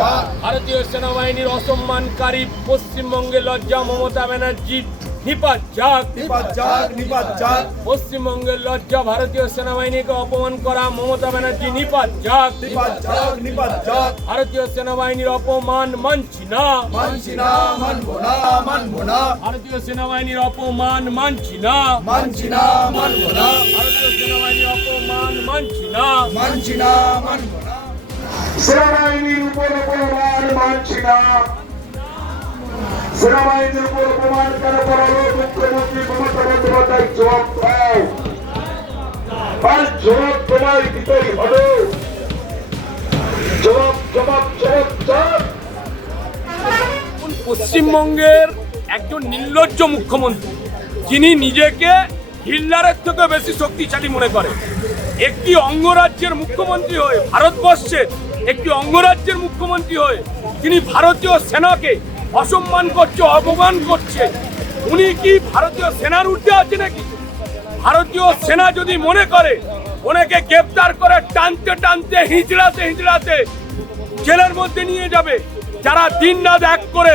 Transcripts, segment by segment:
ভারতীয় সেনাবাহিনীর অসম্মানকারী পশ্চিমবঙ্গের লজ্জা মমতা ব্যানার্জির নিপাত যাক নিপাত যাক পশ্চিমবঙ্গের লজ্জা ভারতীয় সেনাবাহিনীকে অপমান করা মমতা ব্যানার্জি নিপাত যাক নিপাত যাক নিপাত যাক ভারতীয় সেনাবাহিনীর অপমান মানছি না। মানছি না মানবো না মানবো না। ভারতীয় সেনাবাহিনীর অপমান মানছি না। মানছি না মানবো না। ভারতীয় সেনাবাহিনীর অপমান মানছি না। মানছি না মানবো না সেনাবাহিনীর উপর অপমান মানছি না সেনাবাহিনীর উপর অপমান কেন করালো মুখ্যমন্ত্রী মমতা বন্দ্যোপাধ্যায় জবাব দাও আর জবাব তোমায় দিতেই হবে জবাব জবাব জবাব জবাব পশ্চিমবঙ্গের একজন নির্লজ্জ মুখ্যমন্ত্রী, যিনি নিজেকে হিটলারের থেকে বেশি শক্তিশালী মনে করে। একটি অঙ্গরাজ্যের মুখ্যমন্ত্রী হয়ে ভারতবর্ষের একটি অঙ্গরাজ্যের মুখ্যমন্ত্রী হয়ে তিনি ভারতীয় সেনাকে অসম্মান করছে, অপমান করছে। উনি কি ভারতীয় সেনার ঊর্ধ্বে আছে নাকি? ভারতীয় সেনা যদি মনে করে, ওনাকে গ্রেপ্তার করে টানতে টানতে, হিঁচড়াতে হিঁচড়াতে জেলের মধ্যে নিয়ে যাবে। যারা দিন রাত এক করে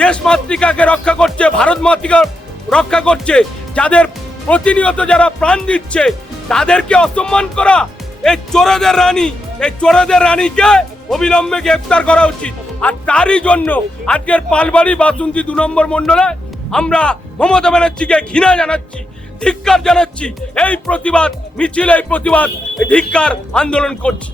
দেশ মাতৃকাকে রক্ষা করছে, ভারত মাতৃকা রক্ষা করছে, যাদের প্রতিনিয়ত যারা প্রাণ দিচ্ছে, তাদেরকে অসম্মান করা এই চোরদের রানী, এই চোরদের রানীকে অবিলম্বে গ্রেপ্তার করা উচিত। আর তারই জন্য আজকের পালবাড়ি বাসন্তী দু নম্বর মন্ডলে আমরা মমতা ব্যানার্জিকে ঘৃণা জানাচ্ছি, ধিক্কার জানাচ্ছি, এই প্রতিবাদ, মিছিল, এই প্রতিবাদ ধিক্কার আন্দোলন করছি।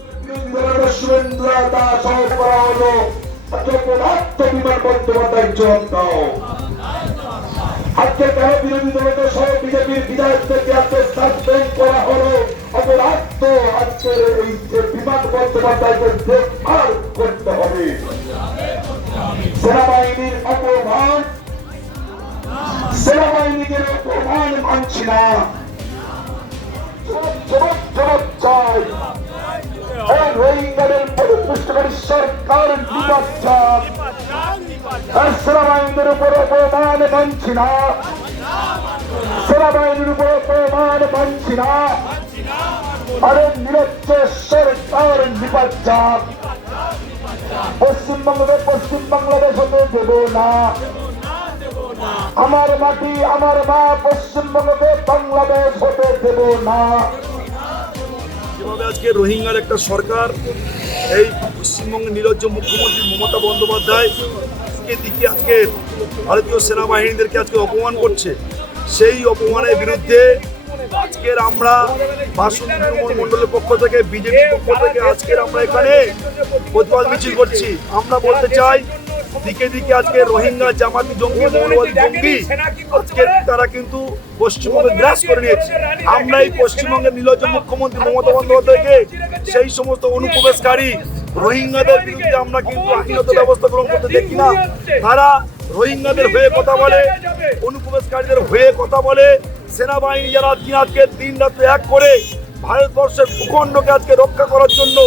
আজকে কেন বিরোধী দলকে সহ বিজেপির বিধায়কদেরকে আজকে সাসপেন্ড করা হলো অপরাধ আজকে এই যে বিমান বন্দ্যোপাধ্যায়কে গ্রেফতার করতে হবে। সেনাবাহিনীর অপমান সেনাবাহিনীকে অপমান মানছি না। জবাব জবাব চাই। এই রোহিঙ্গাদের পরিপুষ্টকারী সরকার বিপদ চান আর সেনাবাহিনীর উপর অপমান মানছি না। সেনাবাহিনীর উপর অপমান মানছি না। আরে নিরজ্জ সরকার বিপদ চান পশ্চিমবঙ্গকে পশ্চিম বাংলাদেশ হতে দেব না। আমার মাটি, আমার মা পশ্চিমবঙ্গকে বাংলাদেশ হতে দেব না। আজকে রোহিঙ্গার একটা সরকার, এই পশ্চিমবঙ্গের নিরজ্জ মুখ্যমন্ত্রী মমতা বন্দ্যোপাধ্যায় কে দিকে আজকে ভারতীয় সেনাবাহিনীদেরকে আজকে অপমান করছে। সেই অপমানের বিরুদ্ধে আজকের আমরা বাসন্তী তৃণমূল মণ্ডলের পক্ষ থেকে বিজেপির পক্ষ থেকে আজকের আমরা এখানে প্রতিবাদ মিছিল করছি। আমরা বলতে চাই, দিকে দিকে আজকে রোহিঙ্গা, জামাতি জঙ্গি, মৌলবাদী জঙ্গি, আজকে তারা কিন্তু পশ্চিমবঙ্গে গ্রাস করে নিয়েছে। আমরা এই পশ্চিমবঙ্গের নির্লজ্জ মুখ্যমন্ত্রী মমতা বন্দ্যোপাধ্যায়কে সেই সমস্ত অনুপ্রবেশকারী রোহিঙ্গাদের বিরুদ্ধে আমরা কিন্তু আইনত ব্যবস্থা গ্রহণ করতে দেখি না। তারা রোহিঙ্গাদের হয়ে কথা বলে, অনুপ্রবেশকারীদের হয়ে কথা বলে। সেনাবাহিনী যারা আজকে, দিন রাত্রে এক করে ভারতবর্ষের ভূখণ্ডকে আজকে রক্ষা করার জন্য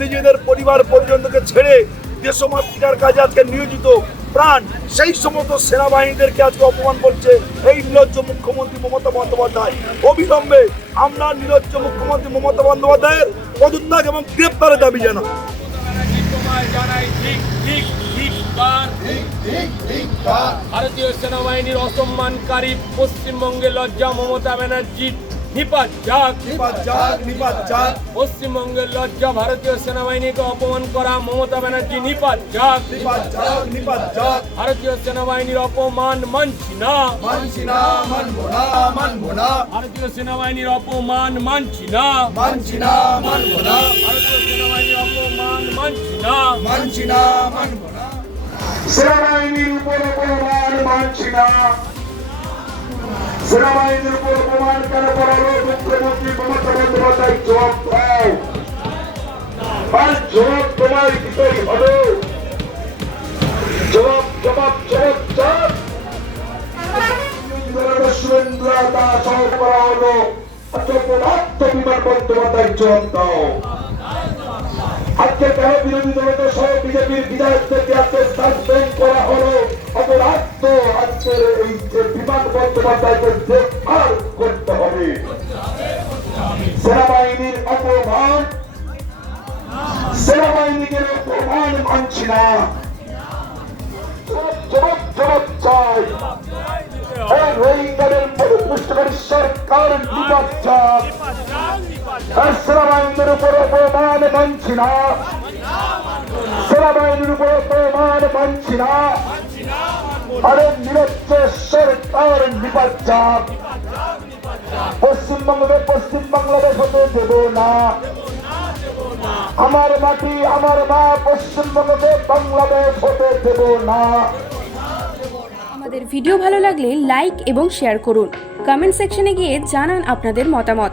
নিজেদের পরিবার পরিজনকে ছেড়ে দেশমাতৃকার কাজে আজকে নিয়োজিত প্রাণ, সেই সমস্ত সেনাবাহিনীদেরকে আজকে অপমান করছে এই নির্লজ্জ মুখ্যমন্ত্রী মমতা বন্দ্যোপাধ্যায়। অবিলম্বে আমরা নির্লজ্জ মুখ্যমন্ত্রী মমতা বন্দ্যোপাধ্যায়ের পদত্যাগ এবং গ্রেপ্তারের দাবি জানাই জানাই ঠিক ঠিক ঠিকবার ভারতীয় সেনাবাহিনীর অসম্মানকারী পশ্চিমবঙ্গের লজ্জা মমতা যাক। নিপাত যাক নিপাত যাক। পশ্চিমবঙ্গের লজ্জা ভারতীয় সেনাবাহিনীকে অপমান করা মমতা ব্যানার্জি নিপাত যাক। নিপাত যাক নিপাত যাক। ভারতীয় সেনাবাহিনীর অপমান মানছি না। মানছি না মানবো না মানবো না। ভারতীয় সেনাবাহিনীর অপমান মানছি না। মানছি না মানবো না। না মানছি না মানবো না সেনাবাহিনীর উপর অপমান মানছি না। সেনাবাহিনীর উপর অপমান কেন করালো মুখ্যমন্ত্রী মমতা বন্দ্যোপাধ্যায়, জবাব দাও। আর জবাব তোমায় দিতেই হবে। জবাব জবাব জবাব জবাব সুরেন্দ্র দাস করা হলো পদার্থ বিমান বন্দ্যোপাধ্যায়, জবাব দাও। আজকে কেন বিরোধী দলকে সহ বিজেপির বিধায়কদেরকে আজকে সাসপেন্ড করা হলো? অপরাধ আজকে এই যে বিমান বন্দ্যোপাধ্যায়কে গ্রেফতার করতে হবে। সেনাবাহিনীর অপমান। সেনাবাহিনীকে অপমান মানছি না। চাই। রোহিঙ্গাদের মানছি না সেনাবাহিনীর উপর মানছি না আরে নিরজ্জ সরকার চাপ পশ্চিমবঙ্গকে পশ্চিম বাংলাদেশ হতে দেব না। আমার মাটি, আমার মা পশ্চিমবঙ্গকে বাংলাদেশ হতে দেব না। আমাদের ভিডিও ভালো লাগলে লাইক এবং শেয়ার করুন। কমেন্ট সেকশনে গিয়ে জানান আপনাদের মতামত।